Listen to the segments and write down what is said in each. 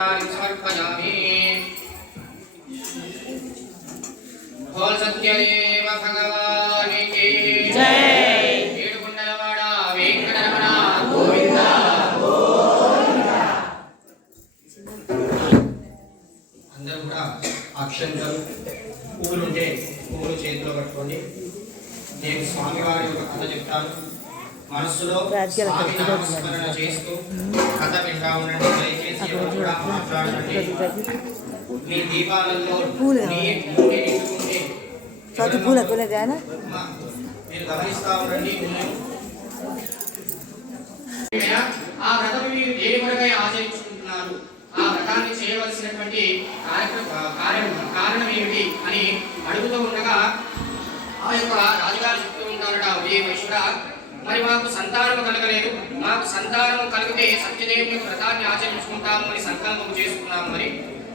సమర్పయామి బోల్ సత్యదేవ భగవానికి ఏడుగుండలవాడ వెంకటరమణ గోవింద అందరూ కూడా అక్షంతలు పువ్వులు పువ్వులు చేతిలో పట్టుకోండి. నేను స్వామివారి ఒక కథ చెప్తాను. మనస్సులో నామస్మరణ చేస్తూ కథ వింటా ఉండండి దయచేసి ఎవరు కూడా మాట్లాడండి మీ దీపాలలో పూలు నీ నూనె నిండుకుంటే చదువు పూల పూలదేనా అమ్మా, మీరు గమనిస్తా ఉండండి నూనె. ఆ వ్రతం మీరు దేని కొరకై ఆచరించుకుంటున్నారు ఆ వ్రతాన్ని చేయవలసినటువంటి కార్యక్రమ కార్యం కారణం ఏమిటి అని అడుగుతూ ఉండగా ఆ యొక్క రాజుగారు చెప్తూ ఉంటారట ఉదయమేశ్వర మరి మాకు సంతానం కలగలేదు. మాకు సంతానం కలిగితే సత్యదేవుని వ్రతాన్ని ఆచరించుకుంటాము అని సంకల్పం చేసుకున్నాము మరి.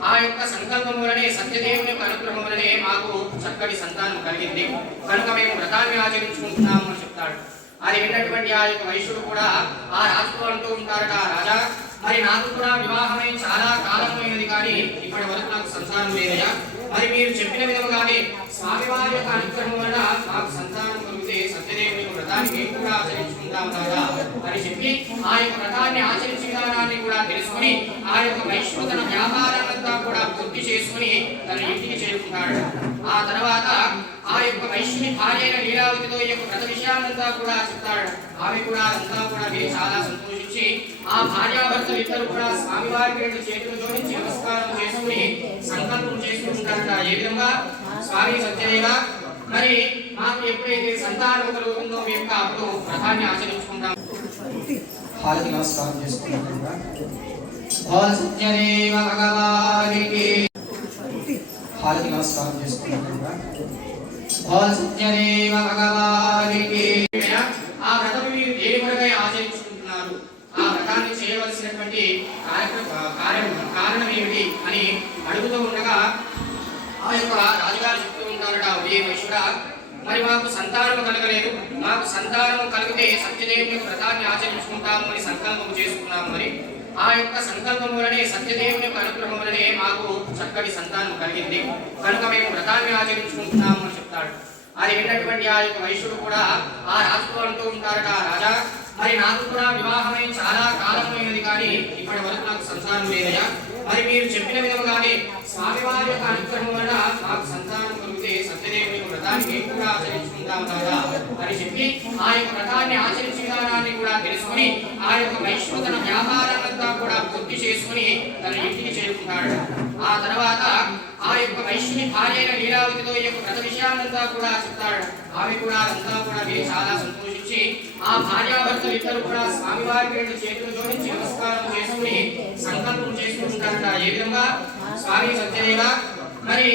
ఆ యొక్క సంకల్పం వలనే సత్యదేవుని యొక్క అనుగ్రహం వలనే మాకు చక్కటి సంతానం కలిగింది. కనుక మేము వ్రతాన్ని ఆచరించుకుంటున్నాము అని చెప్తాడు. అది విన్నటువంటి ఆ యొక్క వైశ్యుడు కూడా ఆ రాజుతో అంటూ ఉంటారట రాజా మరి నాకు కూడా వివాహమై చాలా కాలమైనది కానీ ఇప్పటి వరకు నాకు సంతానం లేదయ్యా. మరి మీరు చెప్పిన విధముగానే స్వామివారి యొక్క అనుగ్రహం వలన నాకు సంతానం కలిగితే సత్యదేవుని యొక్క వ్రతాన్ని మేము కూడా ఆచరించుకుంటాం రాజా అని చెప్పి ఆ యొక్క వ్రతాన్ని ఆచరించే విధానాన్ని కూడా తెలుసుకుని ఆ యొక్క వైష్ణు తన వ్యాపారాలంతా కూడా పూర్తి చేసుకుని తన ఇంటికి చేరుకుంటాడు ఆ తర్వాత ఆ యొక్క వైశ్యుని భార్య అయిన లీలావతితో ఈ యొక్క వ్రత విషయాలంతా కూడా చెప్తాడు. ఆమె కూడా అంతా కూడా విని చాలా సంతోషించి ఆ భార్యాభర్తలు ఇద్దరు కూడా స్వామివారికి రెండు చేతులు జోడించి నమస్కారం చేసుకుని సంకల్పం చేసుకుంటారట. ఏ విధంగా? స్వామి సత్యదేవ మరి మాకు ఎప్పుడైతే సంతానం కలుగుతుందో మేము అప్పుడు వ్రతాన్ని ఆచరించుకుంటాం హారతి నమస్కారం చేసుకుంటాం హారతి నమస్కారం చేసుకుంటాం సత్యదేవ భగవానికి. ఆ వ్రతం మీరు కొరకై ఆచరించుకుంటున్నారు? ఆ వ్రతాన్ని చేయవలసినటువంటి కార్యక్రమ కార్యం కారణం ఏమిటి అని అడుగుతూ ఉండగా ఆ యొక్క రాజుగారు చెప్తూ ఉంటారట ఉదయమేశ్వర మరి మాకు సంతానం కలగలేదు. మాకు సంతానం కలిగితే సత్యదేవుని యొక్క వ్రతాన్ని ఆచరించుకుంటాము అని సంకల్పం చేసుకున్నాము మరి. ఆ యొక్క సంకల్పం వలనే సత్యదేవుని యొక్క అనుగ్రహం వలనే మాకు చక్కటి సంతానం కలిగింది. కనుక మేము వ్రతాన్ని ఆచరించుకుంటున్నాము అని చెప్తాడు. అది విన్నటువంటి ఆ యొక్క వైశ్యుడు కూడా ఆ రాజుతో అంటూ ఉంటారట రాజా మరి నాకు కూడా వివాహమై చాలా కాలమైనది కానీ ఇప్పటి వరకు నాకు సంతానం లేదయా మరి మీరు చెప్పిన విధంగా స్వామివారి యొక్క అనుగ్రహం వలన నాకు సంతానం కలిగితే సత్యదేవుని యొక్క వ్రతాన్ని మేము కూడా ఆచరించుకుంటాం కదా అని ఆ యొక్క వ్రతాన్ని ఆచరించే విధానాన్ని కూడా తెలుసుకుని ఆ యొక్క వైశ్యుడు తన వ్యాపారాలంతా కూడా పూర్తి చేసుకుని తన ఇంటికి చేరుకుంటాడు. ఆ తర్వాత ఆ యొక్క వైష్ణుని భార్య అయిన లీలావతితో ఈ యొక్క వ్రత విషయాలంతా కూడా చెప్తాడు. ఆమె కూడా అంతా కూడా మీరు చాలా సంతోషించి ఆ భార్యాభర్తలు ఇద్దరు కూడా స్వామివారికి రెండు చేతులు జోడించి నమస్కారం చేసుకుని సంకల్పం చేసుకుంటారట. ఏ విధంగా? స్వామి సత్యదేవ మరి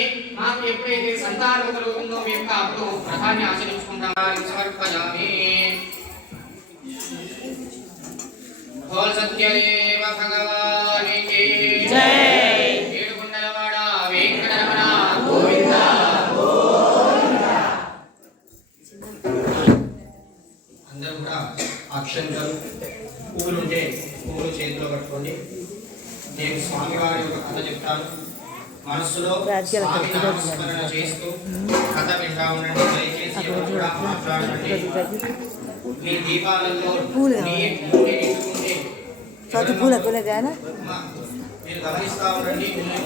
మాకు ఎప్పుడైతే సంతానం కలుగుతుందో యొక్క అప్పుడు వ్రతాన్ని ఆచరించుకుంటాం సమర్పయామి బోల్ సత్యదేవ భగవానికి జై! ఏడుగుండలవాడ వెంకటరమణ. గోవింద అందరూ కూడా అక్షంతలు పువ్వులు ఉంటే పువ్వులు చేతిలో పట్టుకోండి. నేను స్వామివారి యొక్క కథ చెప్తాను. మనస్సులో రాజ్యాల స్వామి కథలో నామస్మరణ చేస్తూ కథ వింటా ఉండండి దయచేసి ఎవరు కూడా మాట్లాడండి మీ దీపాలలో పూలు. నీ నూనె నిండుకుంటే చదువు పూల పూలదేనా అమ్మా, మీరు గమనిస్తా ఉండండి నూనె.